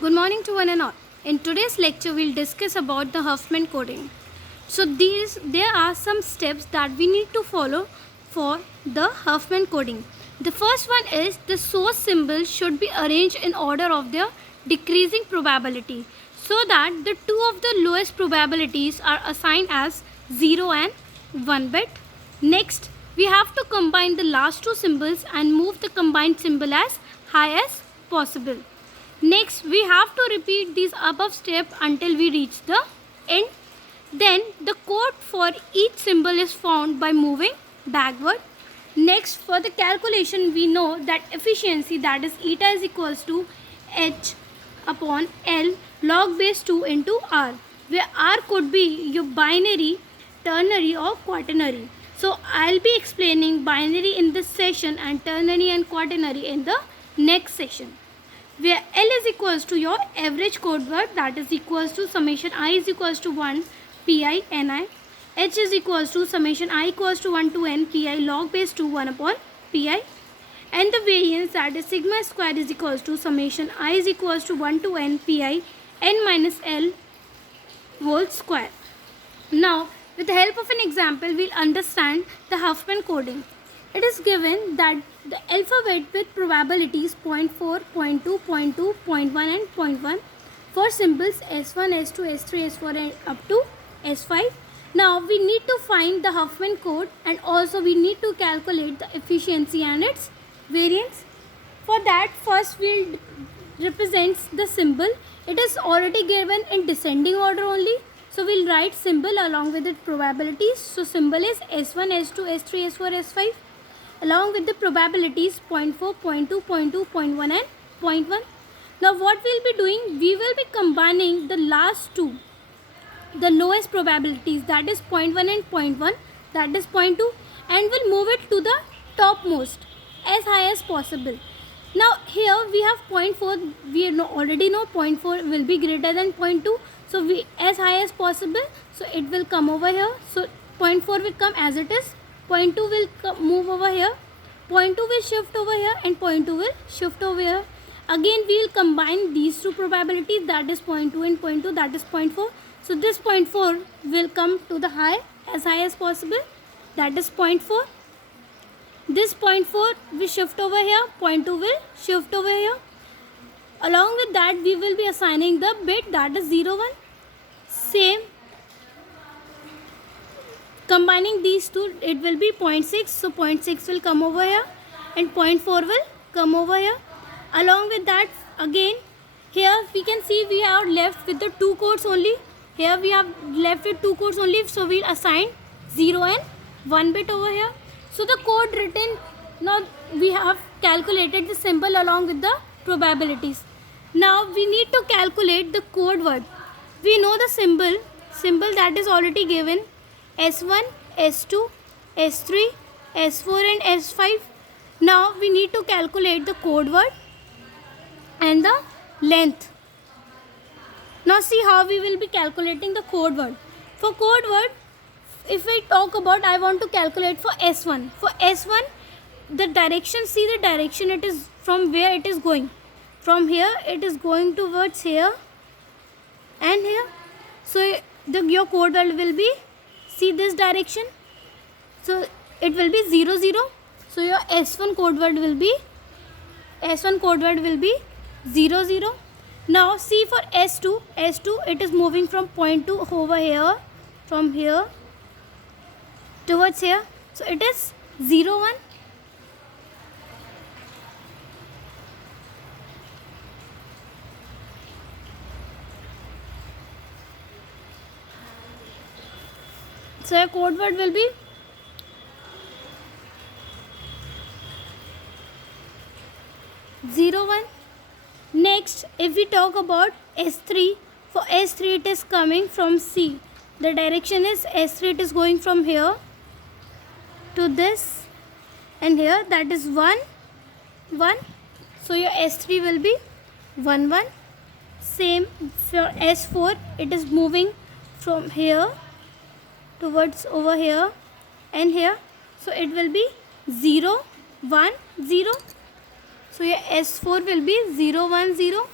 Good morning to one and all. In today's lecture, we'll discuss about the Huffman coding. So there are some steps that we need to follow for the Huffman coding. The first one is the source symbol should be arranged in order of their decreasing probability, so that the two of the lowest probabilities are assigned as 0 and 1 bit. Next, we have to combine the last two symbols and move the combined symbol as high as possible. Next, we have to repeat these above steps until we reach the end. Then the code for each symbol is found by moving backward. Next, for the calculation, we know that efficiency, that is eta, is equals to h upon L log base 2 into R, where R could be your binary, ternary or quaternary. So I'll be explaining binary in this session and ternary and quaternary in the next session, where L is equals to your average code word, that is equals to summation I is equals to 1 pi ni, H is equals to summation I equals to 1 to n pi log base 2 1 upon pi, and the variance, that is sigma square is equals to summation I is equals to 1 to n pi n minus L whole square. Now, with the help of an example, we'll understand the Huffman coding. It is given that the alphabet with probabilities 0.4, 0.2, 0.2, 0.1 and 0.1 for symbols S1, S2, S3, S4 and up to S5. Now we need to find the Huffman code, and also we need to calculate the efficiency and its variance. For that, first we'll represent the symbol. It is already given in descending order only. So we'll write symbol along with its probabilities. So symbol is S1, S2, S3, S4, S5 along with the probabilities 0.4, 0.2, 0.2, 0.1 and 0.1. Now what we'll be doing, we will be combining the last two, the lowest probabilities, that is 0.1 and 0.1, that is 0.2, and we'll move it to the topmost as high as possible. Now here we have 0.4, we already know 0.4 will be greater than 0.2, so we as high as possible, so it will come over here. So 0.4 will come as it is, 0.2 will move over here, 0.2 will shift over here, and 0.2 will shift over here. Again we will combine these two probabilities, that is 0.2 and 0.2, that is 0.4. So this 0.4 will come to the high as possible, that is 0.4. This 0.4 will shift over here, 0.2 will shift over here. Along with that, we will be assigning the bit, that is 0, 1. Same. Combining these two, it will be 0.6. So 0.6 will come over here and 0.4 will come over here. Along with that, again, here we can see we are left with the two codes only. Here we have left with two codes only. So we'll assign 0 and 1 bit over here. So the code written, now we have calculated the symbol along with the probabilities. Now we need to calculate the code word. We know the symbol that is already given, S1, S2, S3, S4 and S5. Now we need to calculate the code word and the length. Now see how we will be calculating the code word. For code word, if we talk about, I want to calculate for S1. For S1, the direction, see the direction, it is from where it is going. From here it is going towards here and here. So your code word will be, see this direction, so it will be 0, 0. So your S1 code word will be 0, 0. Now see for S2 it is moving from point 2 over here, from here towards here, so it is 0, 1. So your code word will be 0, 1. Next, if we talk about S3, for S3 it is coming from C. The direction is S3, it is going from here to this and here, that is 1, 1. So your S3 will be 1, 1. Same for S4, it is moving from here towards over here and here, so it will be 0, 1, 0. So your S4 will be 0, 1, 0.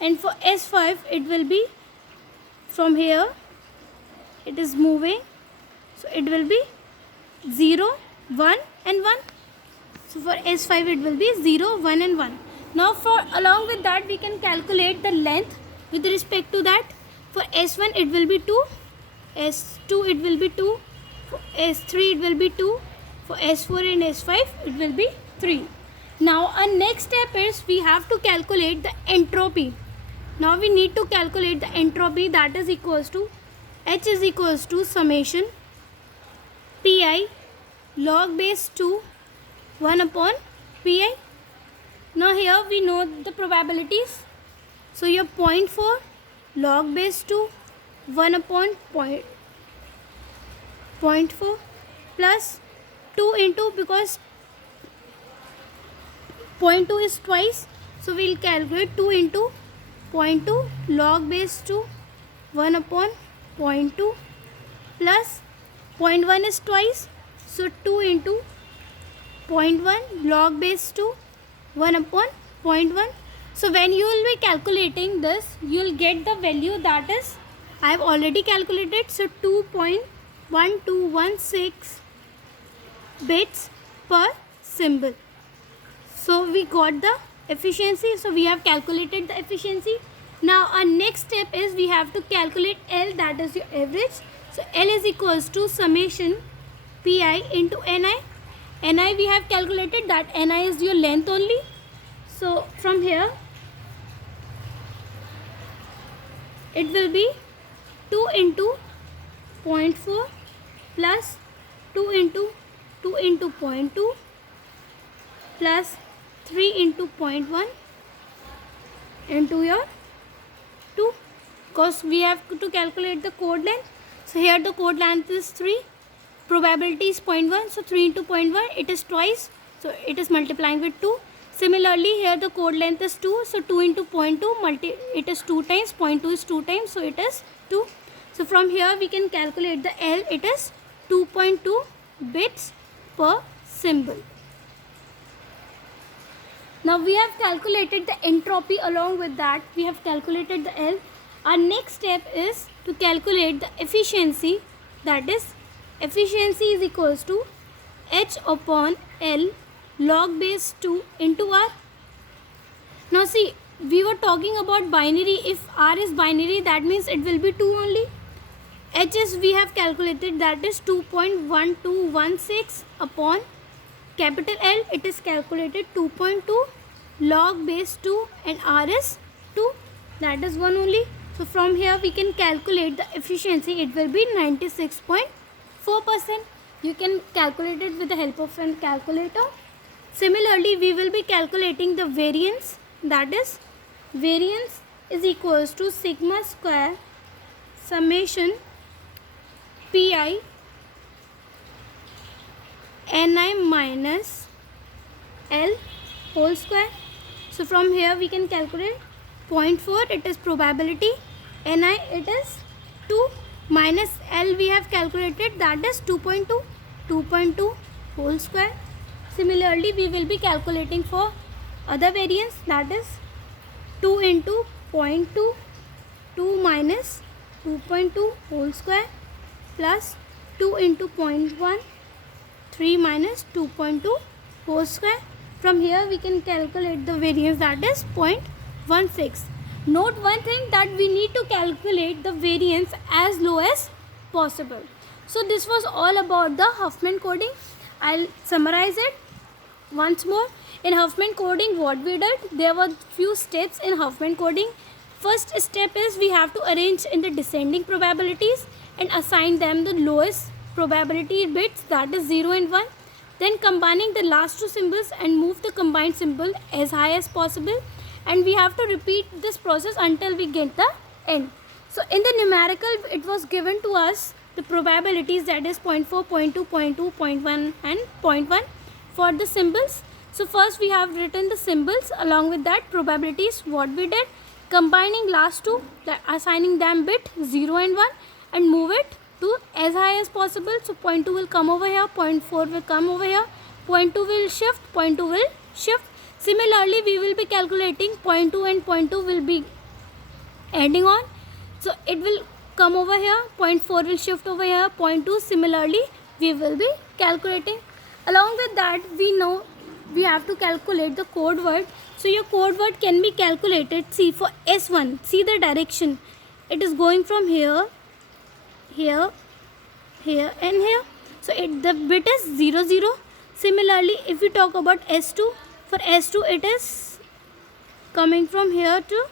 and for S5 it will be from here, it is moving, so it will be 0, 1 and 1. So for S5 it will be 0, 1 and 1. Now for along with that we can calculate the length with respect to that. For S1 it will be 2, S2 it will be 2, for S3 it will be 2, for S4 and S5 it will be 3. Now our next step is we have to calculate the entropy. Now we need to calculate the entropy, that is equals to H is equals to summation Pi log base 2 1 upon Pi. Now here we know the probabilities. So your 0.4 log base 2 1 upon 0.4 plus 2 into, because 0.2 is twice, so we will calculate 2 into 0.2 log base 2 1 upon 0.2 plus 0.1 is twice, so 2 into 0.1 log base 2 1 upon 0.1. So when you will be calculating this, you will get the value, that is I have already calculated, so 2.1216 bits per symbol. So we got the efficiency, so we have calculated the efficiency. Now our next step is we have to calculate L, that is your average. So L is equals to summation Pi into Ni. Ni we have calculated, that Ni is your length only. So from here it will be 2 into 0.4 plus 2 into 0.2 plus 3 into 0.1 into your 2, because we have to calculate the chord length. So here the chord length is 3, probability is 0.1, so 3 into 0.1 it is twice, so it is multiplying with 2. Similarly here the chord length is 2, so 2 into 0.2 it is 2 times, 0.2 is 2 times, so it is 2. So from here we can calculate the L, it is 2.2 bits per symbol. Now we have calculated the entropy, along with that we have calculated the L. Our next step is to calculate the efficiency, that is efficiency is equals to H upon L log base 2 into R. Now see, we were talking about binary. If R is binary, that means it will be 2 only. H is we have calculated, that is 2.1216 upon capital L, it is calculated 2.2 log base 2 and R is 2, that is 1 only. So from here we can calculate the efficiency, it will be 96.4%. You can calculate it with the help of a calculator. Similarly we will be calculating the variance, that is variance is equals to sigma square summation Pi Ni minus L whole square. So from here we can calculate 0.4, it is probability, Ni it is 2 minus L we have calculated, that is 2.2 whole square. Similarly we will be calculating for other variance, that is 2 into 0.2, 2 minus 2.2 whole square plus 2 into 0.1, 3 minus 2.2 whole square. From here we can calculate the variance, that is 0.16. Note one thing, that we need to calculate the variance as low as possible. So this was all about the Huffman coding. I'll summarize it once more. In Huffman coding, what we did, there were few steps in Huffman coding. First step is we have to arrange in the descending probabilities and assign them the lowest probability bits, that is 0 and 1. Then combining the last two symbols and move the combined symbol as high as possible, and we have to repeat this process until we get the end. So in the numerical it was given to us the probabilities, that is 0.4, 0.2, 0.2, 0.1 and 0.1 for the symbols. So first we have written the symbols, along with that probabilities. What we did, combining last two, assigning them bit 0 and 1 and move it to as high as possible. So 0.2 will come over here, 0.4 will come over here, 0.2 will shift, 0.2 will shift. Similarly we will be calculating 0.2 and 0.2 will be adding on, so it will come over here, point 4 will shift over here, point 2 similarly we will be calculating. Along with that, we know we have to calculate the code word. So your code word can be calculated. See, for S1, see the direction, it is going from here, here, here and here, so the bit is 0 0. Similarly, if we talk about S2, for S2 it is coming from here to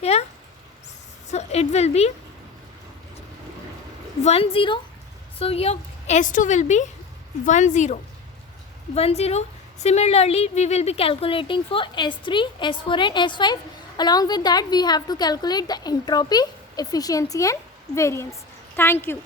here, so it will be 1 0. So your S2 will be 1 0 1 0. Similarly, we will be calculating for S3, S4 and S5. Along with that, we have to calculate the entropy, efficiency and variance. Thank you.